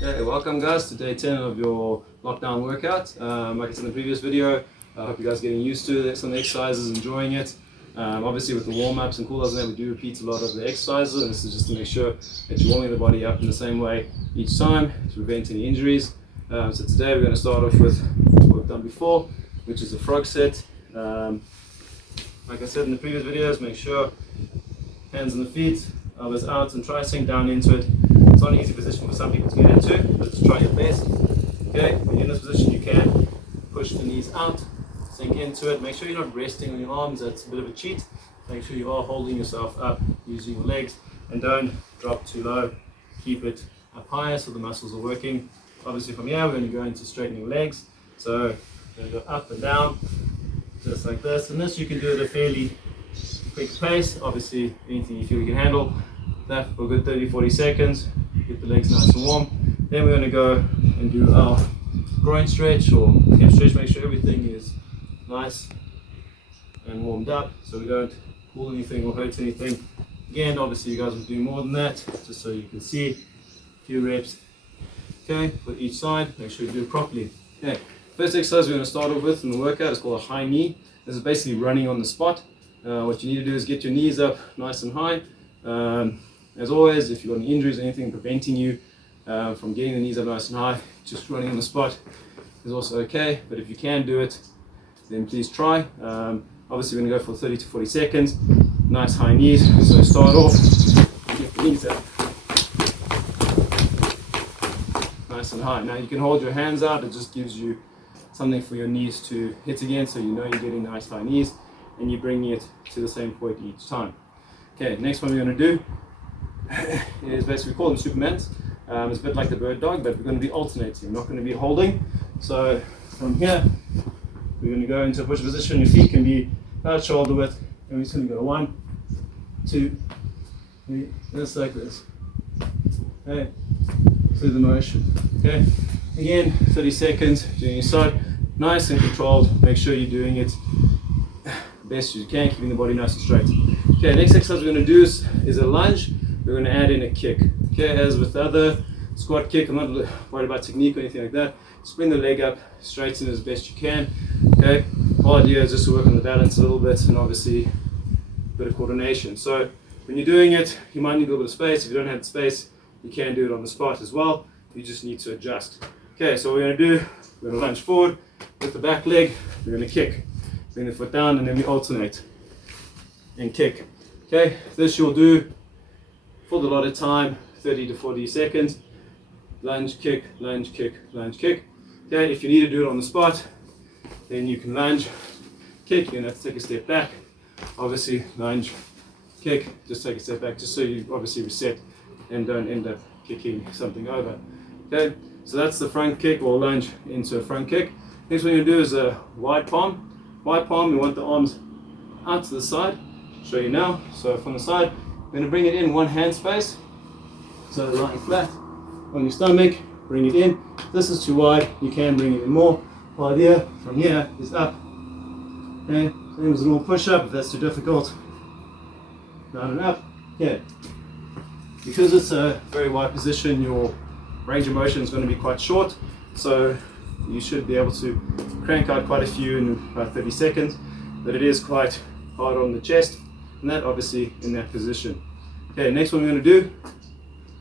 Okay, welcome guys to day 10 of your lockdown workout. Like I said in the previous video, I hope you guys are getting used to some of the exercises, enjoying it. Obviously with the warm-ups and cool-downs there, we do repeat a lot of the exercises, and this is just to make sure that you're warming the body up in the same way each time to prevent any injuries. So today we're going to start off with what we've done before, which is a frog set. Like I said in the previous videos, make sure hands on the feet, elbows out, and try sink down into it. It's not an easy position for some people to get into, but just try your best. Okay, when you're in this position, you can push the knees out, sink into it. Make sure you're not resting on your arms, that's a bit of a cheat. Make sure you are holding yourself up using your legs, and don't drop too low. Keep it up higher so the muscles are working. Obviously from here, we're going to go into straightening legs. So we're going to go up and down, just like this. And this you can do at a fairly quick pace. Obviously, anything you feel you can handle. That for a good 30-40 seconds. Get the legs nice and warm. Then we're going to go and do our groin stretch or hip stretch. Make sure everything is nice and warmed up so we don't pull anything or hurt anything. Again, obviously you guys will do more than that, just so you can see a few reps. Okay, for each side, make sure you do it properly. Okay, first exercise we're going to start off with in the workout is called a high knee. This is basically running on the spot. What you need to do is get your knees up nice and high. As always, if you've got any injuries or anything preventing you from getting the knees up nice and high, just running on the spot is also okay. But if you can do it, then please try. Obviously, we're going to go for 30 to 40 seconds. Nice high knees. So start off, get the knees up nice and high. Now you can hold your hands out. It just gives you something for your knees to hit again, so you know you're getting nice high knees, and you're bringing it to the same point each time. Okay, next one we're going to do is basically, we call them Supermans. It's a bit like the bird dog, but we're going to be alternating. We're not going to be holding. So from here, we're going to go into a push position. Your feet can be about shoulder width, and we're just going to go 1, 2, 3, just like this. Okay, through the motion. Okay, again, 30 seconds, doing your side, nice and controlled. Make sure you're doing it best as you can, keeping the body nice and straight. Okay, next exercise we're going to do is a lunge. We're going to add in a kick. Okay, as with the other squat kick, I'm not worried about technique or anything like that. Just bring the leg up, straighten it as best you can. Okay, the whole idea is just to work on the balance a little bit, and obviously a bit of coordination. So when you're doing it, you might need a little bit of space. If you don't have the space, you can do it on the spot as well. You just need to adjust. Okay, so what we're going to do, we're going to lunge forward with the back leg. We're going to kick. Bring the foot down, and then we alternate and kick. Okay, this you'll do for the lot of time, 30 to 40 seconds. Lunge, kick, lunge, kick, lunge, kick. Okay, if you need to do it on the spot, then you can lunge, kick. You're going to have to take a step back. Obviously, lunge, kick, just take a step back, just so you obviously reset and don't end up kicking something over. Okay, so that's the front kick or lunge into a front kick. Next one you're going to do is a wide palm. Wide palm, we want the arms out to the side. I'll show you now. So from the side, we're going to bring it in one hand space. So lying flat on your stomach, bring it in. If this is too wide, you can bring it in more. The idea from here is up. Okay, same as a normal push-up. If that's too difficult, down and up. Okay. Because it's a very wide position, your range of motion is going to be quite short. So you should be able to crank out quite a few in about 30 seconds, but it is quite hard on the chest, and that obviously in that position. Okay, next one we're going to do,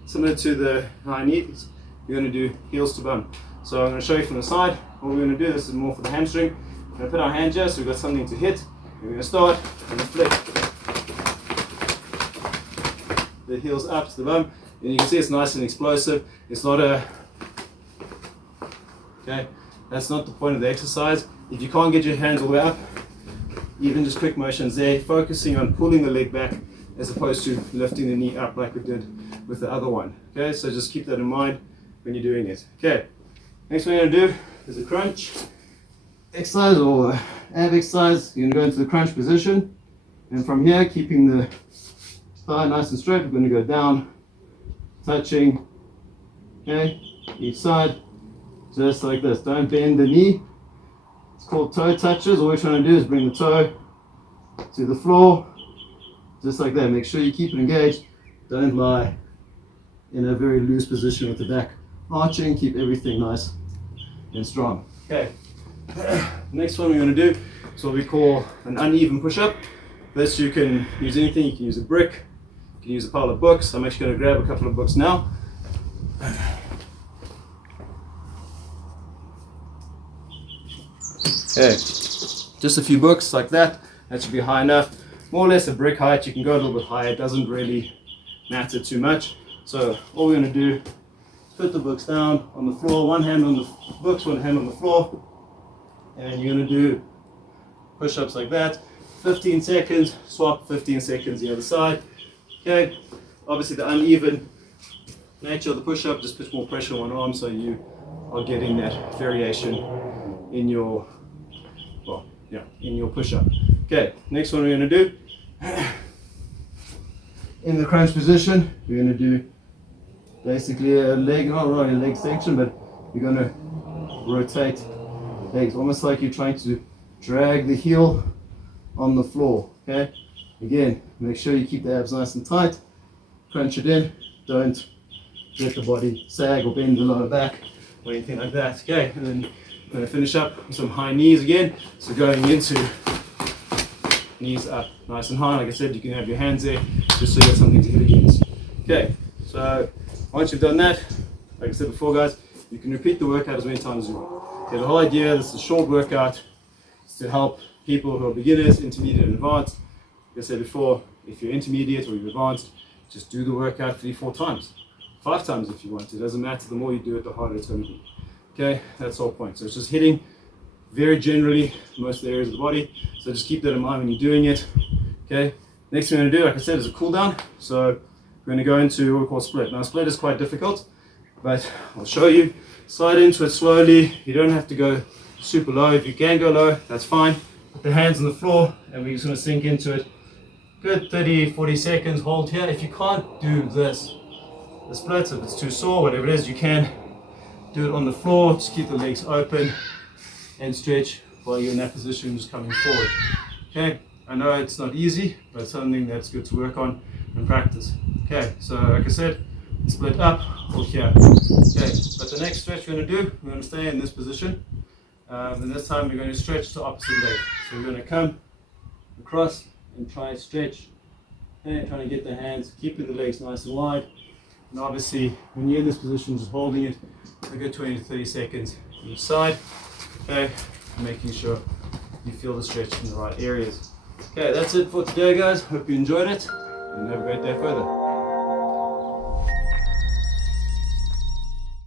similar to the high knees, we're going to do heels to bum. So I'm going to show you from the side. What we're going to do, this is more for the hamstring. We're going to put our hand here so we've got something to hit. We're going to start and flick the heels up to the bum, and you can see it's nice and explosive. It's not a okay, that's not the point of the exercise. If you can't get your hands all the way up, even just quick motions there, focusing on pulling the leg back as opposed to lifting the knee up like we did with the other one. Okay, so just keep that in mind when you're doing it. Okay, next one you're going to do is a crunch exercise or ab exercise. You're going to go into the crunch position, and from here, keeping the thigh nice and straight, we're going to go down, touching, okay, each side. Just like this. Don't bend the knee. It's called toe touches. All we're trying to do is bring the toe to the floor, just like that. Make sure you keep it engaged. Don't lie in a very loose position with the back arching, keep everything nice and strong. Okay, next one we're going to do is what we call an uneven push-up. This you can use anything, you can use a brick, you can use a pile of books. I'm actually going to grab a couple of books now. Okay, just a few books like that, that should be high enough. More or less a brick height, you can go a little bit higher, it doesn't really matter too much. So all we're going to do is put the books down on the floor, one hand on the books, one hand on the floor, and you're going to do push-ups like that. 15 seconds, swap 15 seconds the other side. Okay, obviously the uneven nature of the push-up just puts more pressure on one arm, so you are getting that variation in your, well, yeah, in your push-up. Okay, next one we're going to do, in the crunch position, we're going to do basically a leg, not really a leg extension, but you're going to rotate legs, almost like you're trying to drag the heel on the floor. Okay, again, make sure you keep the abs nice and tight, crunch it in, don't let the body sag or bend the lower back or anything like that. Okay, and then I'm going to finish up with some high knees again, so going into knees up nice and high. Like I said, you can have your hands there just so you have something to hit against. Okay, so once you've done that, like I said before guys, you can repeat the workout as many times as you want. Okay, the whole idea, this is a short workout, is to help people who are beginners, intermediate and advanced. Like I said before, if you're intermediate or you're advanced, just do the workout 3-4 times. 5 times if you want. It doesn't matter, the more you do it, the harder it's going to be. Okay, that's the whole point. So it's just hitting very generally most of the areas of the body. So just keep that in mind when you're doing it. Okay, next thing we're going to do, like I said, is a cool down. So we're going to go into what we call split. Now split is quite difficult, but I'll show you. Slide into it slowly. You don't have to go super low. If you can go low, that's fine. Put the hands on the floor and we're just going to sink into it. Good 30-40 seconds, hold here. If you can't do this, the splits, if it's too sore, whatever it is, you can do it on the floor. Just keep the legs open and stretch while you're in that position, just coming forward. Okay, I know it's not easy, but it's something that's good to work on and practice. Okay, so like I said, split up or here. Okay, but the next stretch we're going to do, we're going to stay in this position. And this time we're going to stretch the opposite leg. So we're going to come across and try and stretch. Okay, trying to get the hands, keeping the legs nice and wide. And obviously, when you're in this position, just holding it for a good 20 to 30 seconds each side. Okay, making sure you feel the stretch in the right areas. Okay, that's it for today, guys. Hope you enjoyed it, and have a great day further.